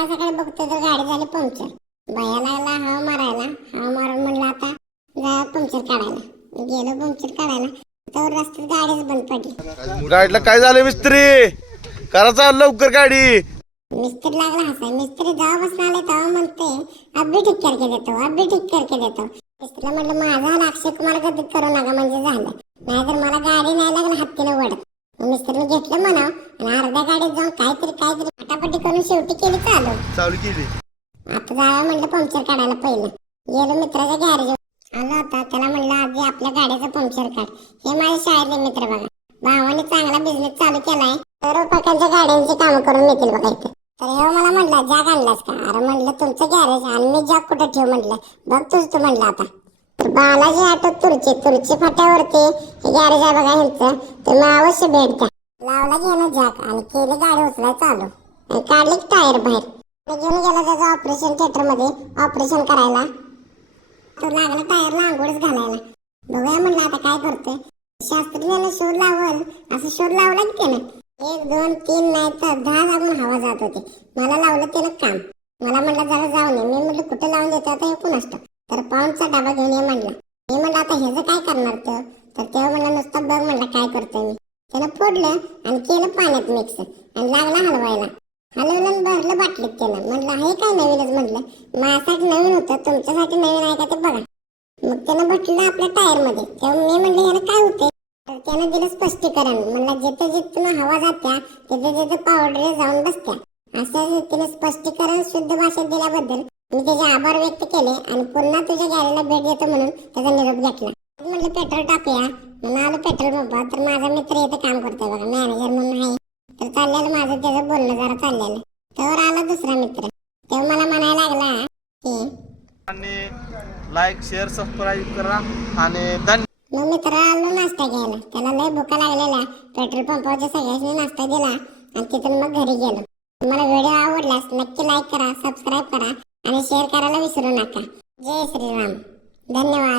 सकाळ सकाळी बघतो तर गाडी झाली पंक्चर. भैया लागला हवा मारायला. हवा मारून म्हणलं आता जा पंक्चर काढायला. गेलो पंक्चर काढायला तर रस्त्यात गाडीच बंद पडली. गाडीला काय झालं मिस्त्री? करा चाल लवकर गाडी. मिस्त्री लागला हसाय. मिस्त्री जेव्हापासून आले तेव्हा म्हणते अभी ठीक करके देतो, अभी ठीक करके देतो. मिस्त्रीला म्हटलं माझा अक्षय कुमार गती करू नका म्हणजे झालं, नाहीतर मला गाडी नाही लागलं हत्तीनं वडत. मिस्त्रीने घेतलं म्हणा आणि अर्ध्या गाडीत जाऊन काहीतरी फटाफटी करून शेवटी केली चालू केली. आता जावं म्हणलं पंक्चर काढायला. पहिलं गेलो मित्राच्या गॅरेज आलो होता. त्याला म्हणलं आधी आपल्या गाडीचं पंक्चर काढ. हे माझे शाळेतले मित्र बघा, भावाने चांगला बिझनेस चालू केलाय. सर्व प्रकारच्या गाड्यांची कामं करून येतील बघा इथे. तर हे मला म्हणलं जॅक आणलास का? अरे म्हणलं तुमचं गॅरेज आणि मी जॅक कुठं ठेव म्हणलं, बघ तुझ तू म्हणलं. आता तर बालाजी ऑटो तुरची फाट्यावरती हे गॅरेज आहे बघा ह्यांचं, तुम्ही अवश्य भेट द्या. लावला घेणं जॅक आणि केली गाडी उचलाय चालू आणि काढली टायर बाहेर. घेऊन गेला त्याचं ऑपरेशन थिएटर मध्ये ऑपरेशन करायला. तो लागला टायरला आंघोळच घालायला. बघूया म्हणलं आता काय करतोय. शास्त्रीयानं शोध लावल असं शोध लावला की त्यानं 1 2 3 नाही तर 10 लागून हवा जात होती. मला लावलं त्यानं काम. मला म्हणलं जरा जाऊन ये. मी म्हटलं कुठं लावून देतो आता हे कुणास ठाऊक. तर पाऊंडचा डबा घेऊन ये म्हणलं. मी म्हणलं आता ह्याचं काय करणार तर तेव्हा म्हणलं नुसतं बघ म्हणलं काय करतोय मी. त्यानं फोडलं आणि केलं पाण्यात मिक्स आणि लागला हलवायला. हलवलं भरलं बाटलीत त्यानं. म्हणलं हे काय नवीनच म्हणलं, माझ्यासाठी नवीन होतं तुमच्यासाठी नवीन आहे का ते बघा. मग त्यानं भटलं आपल्या टायर मध्ये. तेव्हा मी म्हणलं यानं काय होतंय. तर त्यानं दिलं स्पष्टीकरण. म्हणलं जिथे जिथून हवा जात्या तिथे तिथे पावडर जाऊन बसत्या. अशा रीतीने स्पष्टीकरण शुद्ध भाषेत दिल्याबद्दल मी त्याचे आभार व्यक्त केले आणि पुन्हा तुझ्या गाडीला भेट देतो म्हणून त्याचा निरोप घेतला. म्हणलं पेट्रोल टाकूया म्हणून आलो पेट्रोल पंपावर. तर माझा मित्र इथं काम करतोय बघा, मॅनेजर म्हणून आहे. तर चाललेलं माझं त्याचं बोलणं जरा चाललेलं. त्यावर आला दुसरा मित्र. तेव्हा मला म्हणायला लागला आणि लाईक शेअर सबस्क्राईब करा आणि मग मित्र आलो नाश्ता घ्यायला. त्याला लय भुका लागलेला. पेट्रोल पंपावरच्या सगळ्यांनी नाश्ता दिला आणि तिथून मग घरी गेलो. तुम्हाला व्हिडिओ आवडल्यास नक्की लाईक करा, सबस्क्राईब करा आणि शेअर करायला विसरू नका. जय श्रीराम. धन्यवाद.